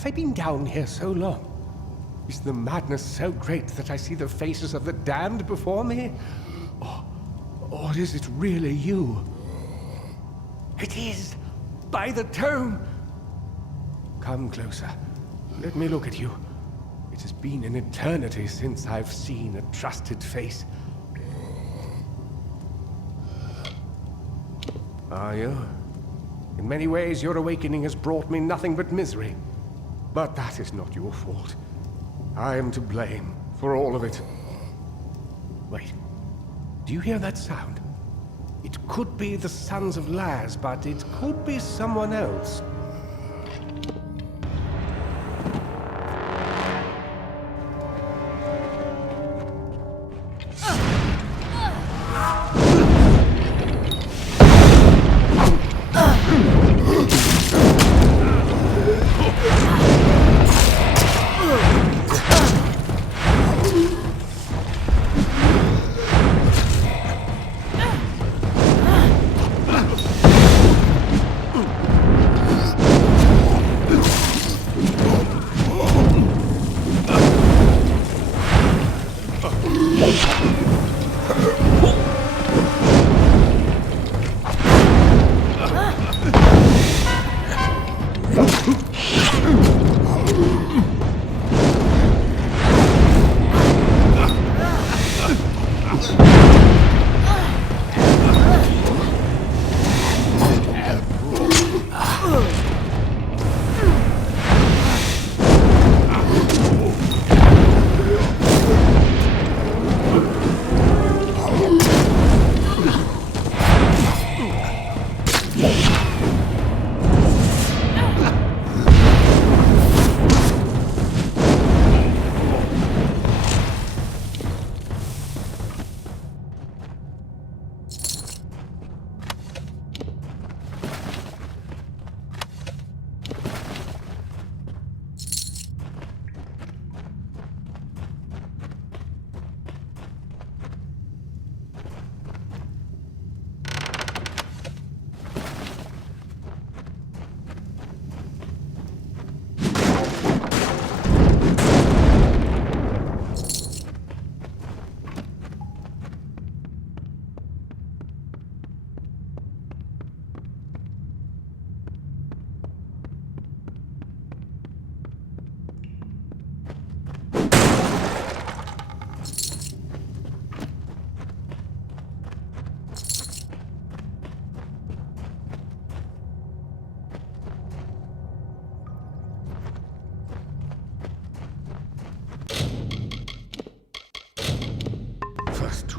Have I been down here so long? Is the madness so great that I see the faces of the damned before me? Or is it really you? It is! By the tome! Come closer. Let me look at you. It has been an eternity since I've seen a trusted face. Are you? In many ways, your awakening has brought me nothing but misery. But that is not your fault. I am to blame for all of it. Wait. Do you hear that sound? It could be the Sons of Laz, but it could be someone else.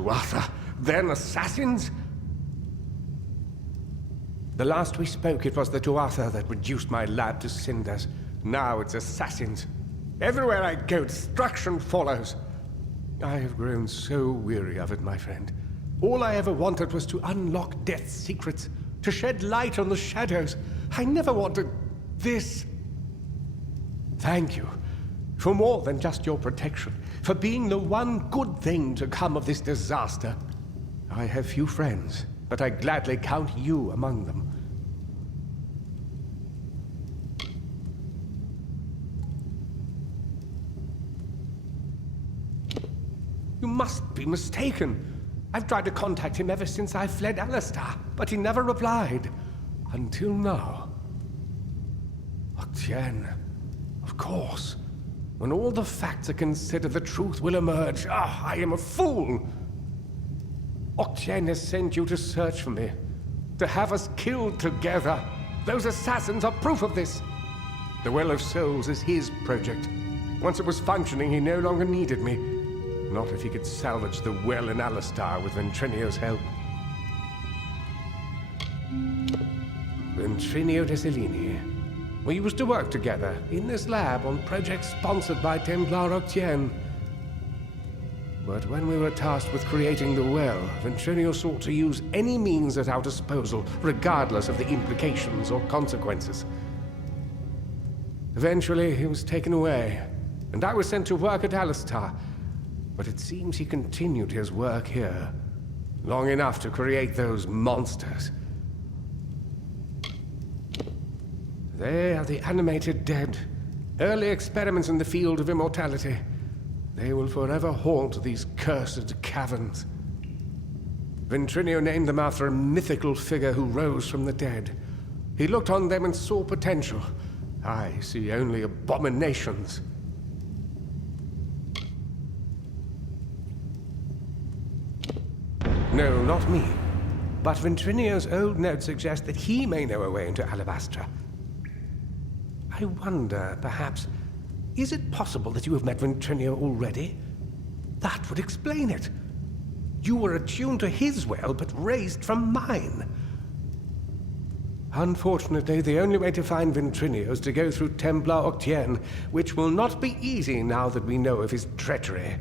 Tuatha, then assassins? The last we spoke, it was the Tuatha that reduced my lab to cinders. Now it's assassins. Everywhere I go, destruction follows. I have grown so weary of it, my friend. All I ever wanted was to unlock death's secrets, to shed light on the shadows. I never wanted this. Thank you for more than just your protection, for being the one good thing to come of this disaster. I have few friends, but I gladly count you among them. You must be mistaken. I've tried to contact him ever since I fled Alistar, but he never replied. Until now. Octien. Of course. When all the facts are considered, the truth will emerge. Ah, I am a fool! Octien has sent you to search for me. To have us killed together. Those assassins are proof of this. The Well of Souls is his project. Once it was functioning, he no longer needed me. Not if he could salvage the well in Alistar with Ventrinio's help. Ventrinio Dessalini. We used to work together in this lab on projects sponsored by Templar Octien. But when we were tasked with creating the well, Ventrinio sought to use any means at our disposal, regardless of the implications or consequences. Eventually, he was taken away, and I was sent to work at Alistar. But it seems he continued his work here, long enough to create those monsters. They are the animated dead, early experiments in the field of immortality. They will forever haunt these cursed caverns. Ventrinio named them after a mythical figure who rose from the dead. He looked on them and saw potential. I see only abominations. No, not me. But Ventrinio's old notes suggest that he may know a way into Alabastra. I wonder, perhaps, is it possible that you have met Ventrinio already? That would explain it. You were attuned to his well, but raised from mine. Unfortunately, the only way to find Ventrinio is to go through Templar Octien, which will not be easy now that we know of his treachery.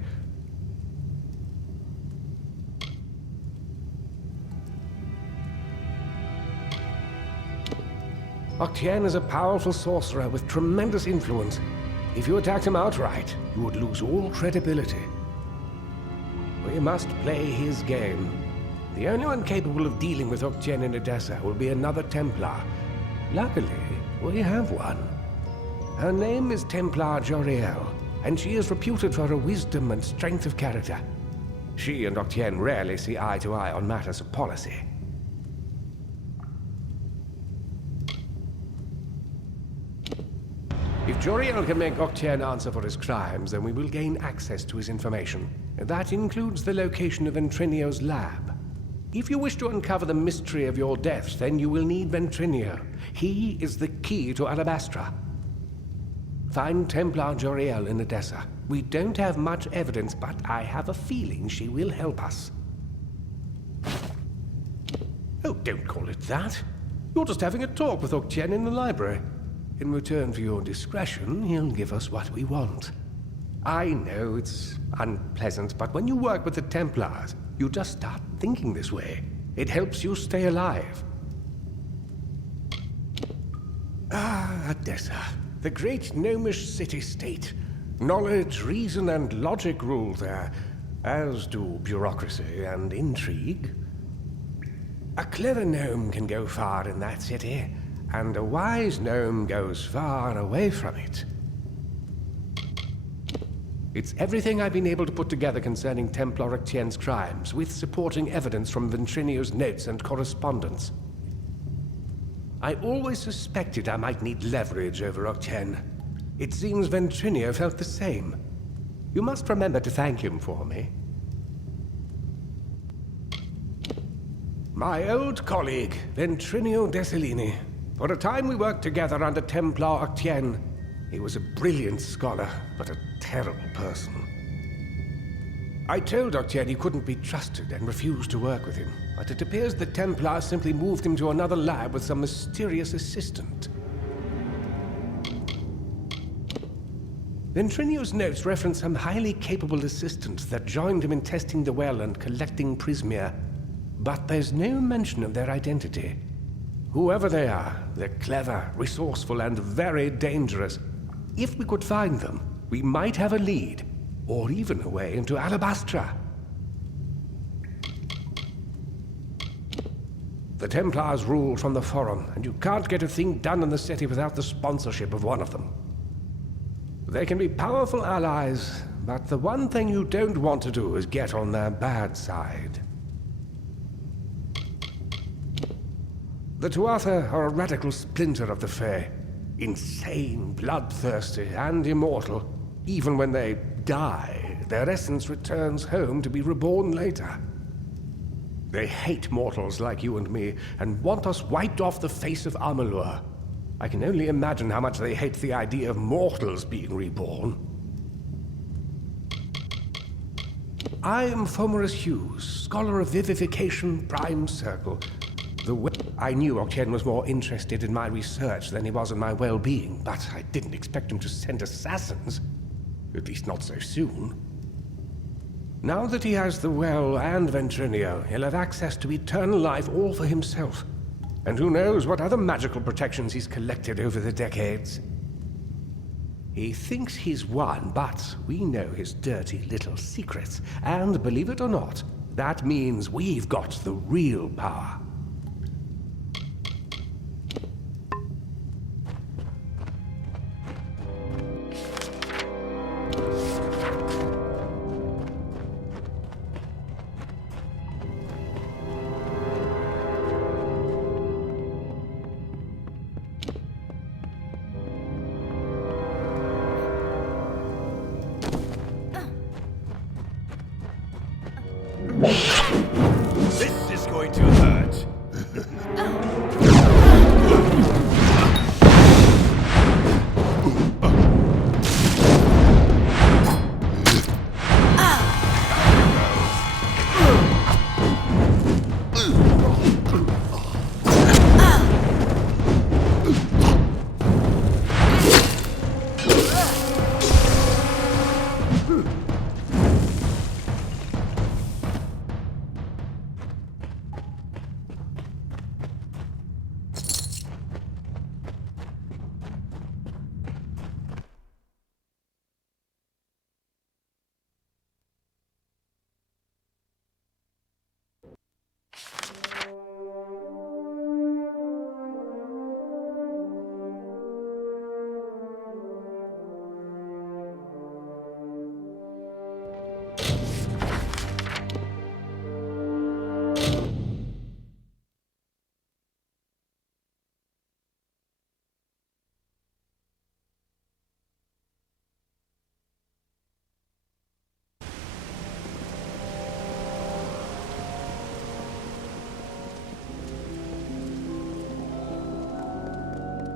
Octien is a powerful sorcerer with tremendous influence. If you attacked him outright, you would lose all credibility. We must play his game. The only one capable of dealing with Octien in Edessa will be another Templar. Luckily, we have one. Her name is Templar Joriel, and she is reputed for her wisdom and strength of character. She and Octien rarely see eye to eye on matters of policy. If Joriel can make Octien answer for his crimes, then we will gain access to his information. That includes the location of Ventrinio's lab. If you wish to uncover the mystery of your deaths, then you will need Ventrinio. He is the key to Alabastra. Find Templar Joriel in Edessa. We don't have much evidence, but I have a feeling she will help us. Oh, don't call it that. You're just having a talk with Octien in the library. In return for your discretion, he'll give us what we want. I know it's unpleasant, but when you work with the Templars, you just start thinking this way. It helps you stay alive. Ah, Edessa, the great gnomish city-state. Knowledge, reason, and logic rule there, as do bureaucracy and intrigue. A clever gnome can go far in that city, and a wise gnome goes far away from it. It's everything I've been able to put together concerning Templar Octien's crimes, with supporting evidence from Ventrinio's notes and correspondence. I always suspected I might need leverage over Octien. It seems Ventrinio felt the same. You must remember to thank him for me. My old colleague, Ventrinio Dessalini. For a time we worked together under Templar Octien. He was a brilliant scholar, but a terrible person. I told Octane he couldn't be trusted and refused to work with him, but it appears the Templars simply moved him to another lab with some mysterious assistant. Ventrinio's notes reference some highly capable assistants that joined him in testing the well and collecting Prismia, but there's no mention of their identity. Whoever they are, they're clever, resourceful, and very dangerous. If we could find them, we might have a lead, or even a way into Alabastra. The Templars rule from the Forum, and you can't get a thing done in the city without the sponsorship of one of them. They can be powerful allies, but the one thing you don't want to do is get on their bad side. The Tuatha are a radical splinter of the Fae. Insane, bloodthirsty, and immortal. Even when they die, their essence returns home to be reborn later. They hate mortals like you and me, and want us wiped off the face of Amalur. I can only imagine how much they hate the idea of mortals being reborn. I am Fomerus Hughes, scholar of vivification, prime circle. I knew Octane was more interested in my research than he was in my well-being, but I didn't expect him to send assassins. At least not so soon. Now that he has the well and Ventrinio, he'll have access to eternal life all for himself. And who knows what other magical protections he's collected over the decades. He thinks he's won, but we know his dirty little secrets. And believe it or not, that means we've got the real power. This is going to hurt.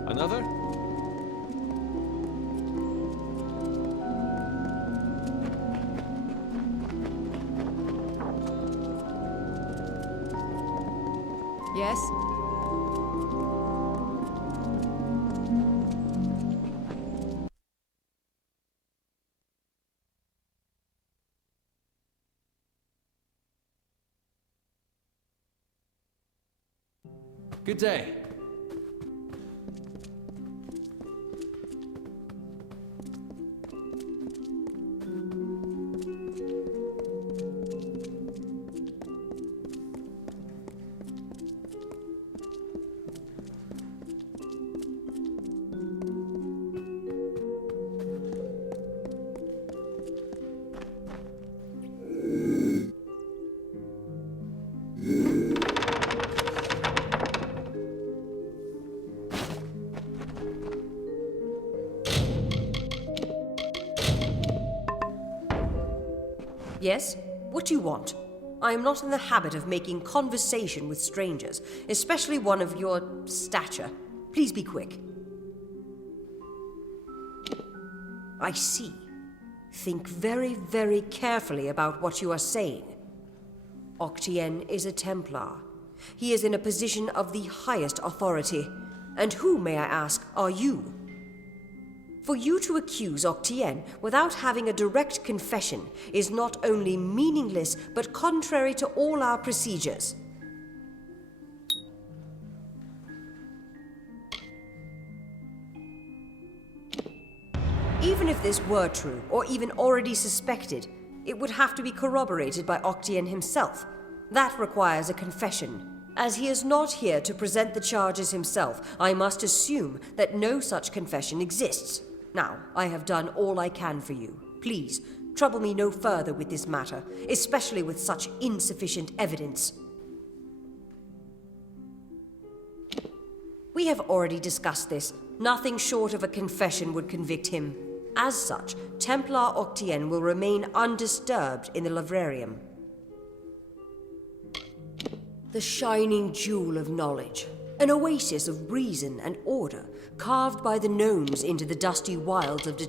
Another? Yes? Good day. Yes? What do you want? I am not in the habit of making conversation with strangers, especially one of your stature. Please be quick. I see. Think very, very carefully about what you are saying. Octien is a Templar. He is in a position of the highest authority. And who, may I ask, are you? For you to accuse Octien without having a direct confession is not only meaningless, but contrary to all our procedures. Even if this were true, or even already suspected, it would have to be corroborated by Octien himself. That requires a confession. As he is not here to present the charges himself, I must assume that no such confession exists. Now, I have done all I can for you. Please, trouble me no further with this matter, especially with such insufficient evidence. We have already discussed this. Nothing short of a confession would convict him. As such, Templar Octien will remain undisturbed in the Livrarium. The shining jewel of knowledge, an oasis of reason and order, carved by the gnomes into the dusty wilds of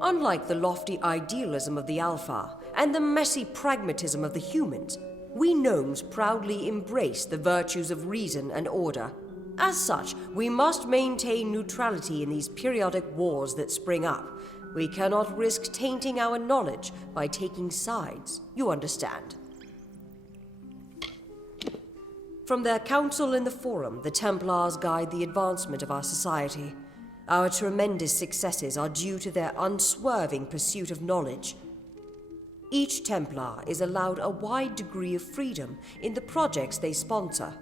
Unlike the lofty idealism of the Alpha and the messy pragmatism of the humans, we gnomes proudly embrace the virtues of reason and order. As such, we must maintain neutrality in these periodic wars that spring up. We cannot risk tainting our knowledge by taking sides, you understand. From their council in the Forum, the Templars guide the advancement of our society. Our tremendous successes are due to their unswerving pursuit of knowledge. Each Templar is allowed a wide degree of freedom in the projects they sponsor,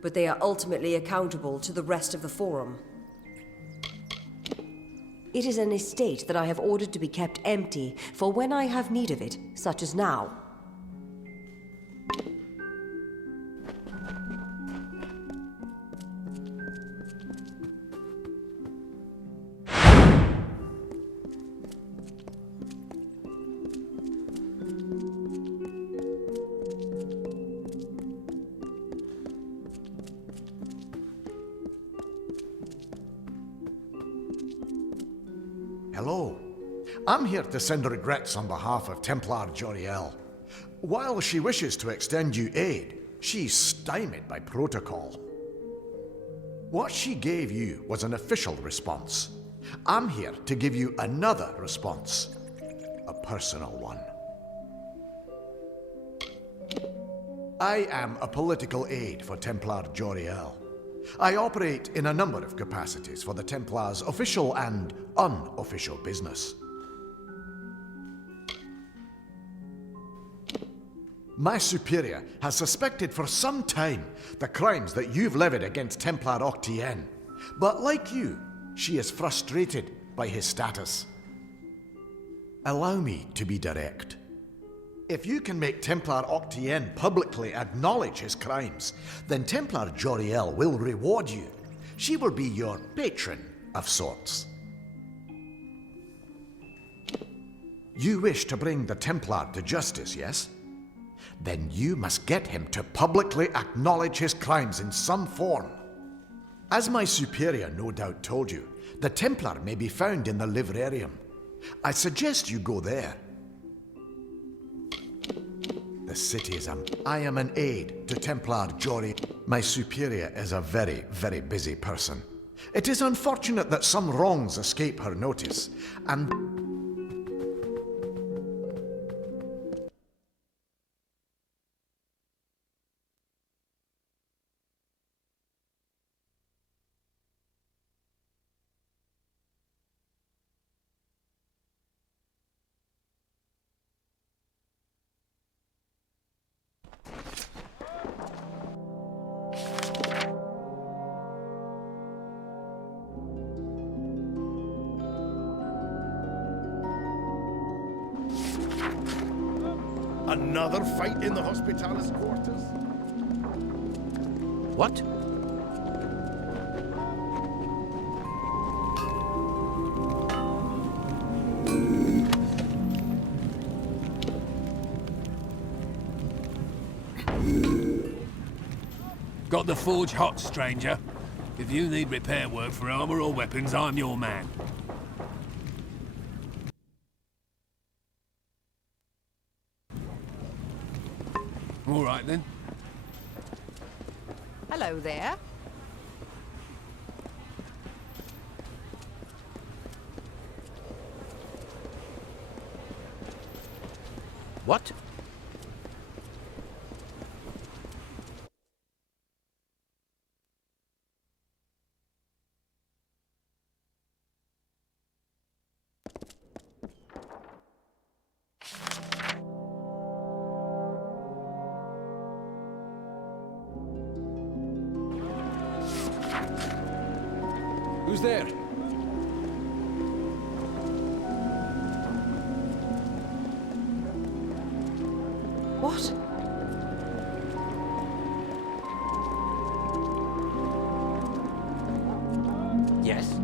but they are ultimately accountable to the rest of the Forum. It is an estate that I have ordered to be kept empty for when I have need of it, such as now. Hello. I'm here to send regrets on behalf of Templar Joriel. While she wishes to extend you aid, she's stymied by protocol. What she gave you was an official response. I'm here to give you another response. A personal one. I am a political aide for Templar Joriel. I operate in a number of capacities for the Templars' official and unofficial business. My superior has suspected for some time the crimes that you've levied against Templar Octien. But like you, she is frustrated by his status. Allow me to be direct. If you can make Templar Octien publicly acknowledge his crimes, then Templar Joriel will reward you. She will be your patron of sorts. You wish to bring the Templar to justice, yes? Then you must get him to publicly acknowledge his crimes in some form. As my superior no doubt told you, the Templar may be found in the Livrarium. I suggest you go there. The city is I am an aide to Templar Jory. My superior is a very, very busy person. It is unfortunate that some wrongs escape her notice, and Another fight in the Hospitalis quarters? What? Got the forge hot, stranger. If you need repair work for armor or weapons, I'm your man. All right then. Hello there. What? Who's there? What? Yes?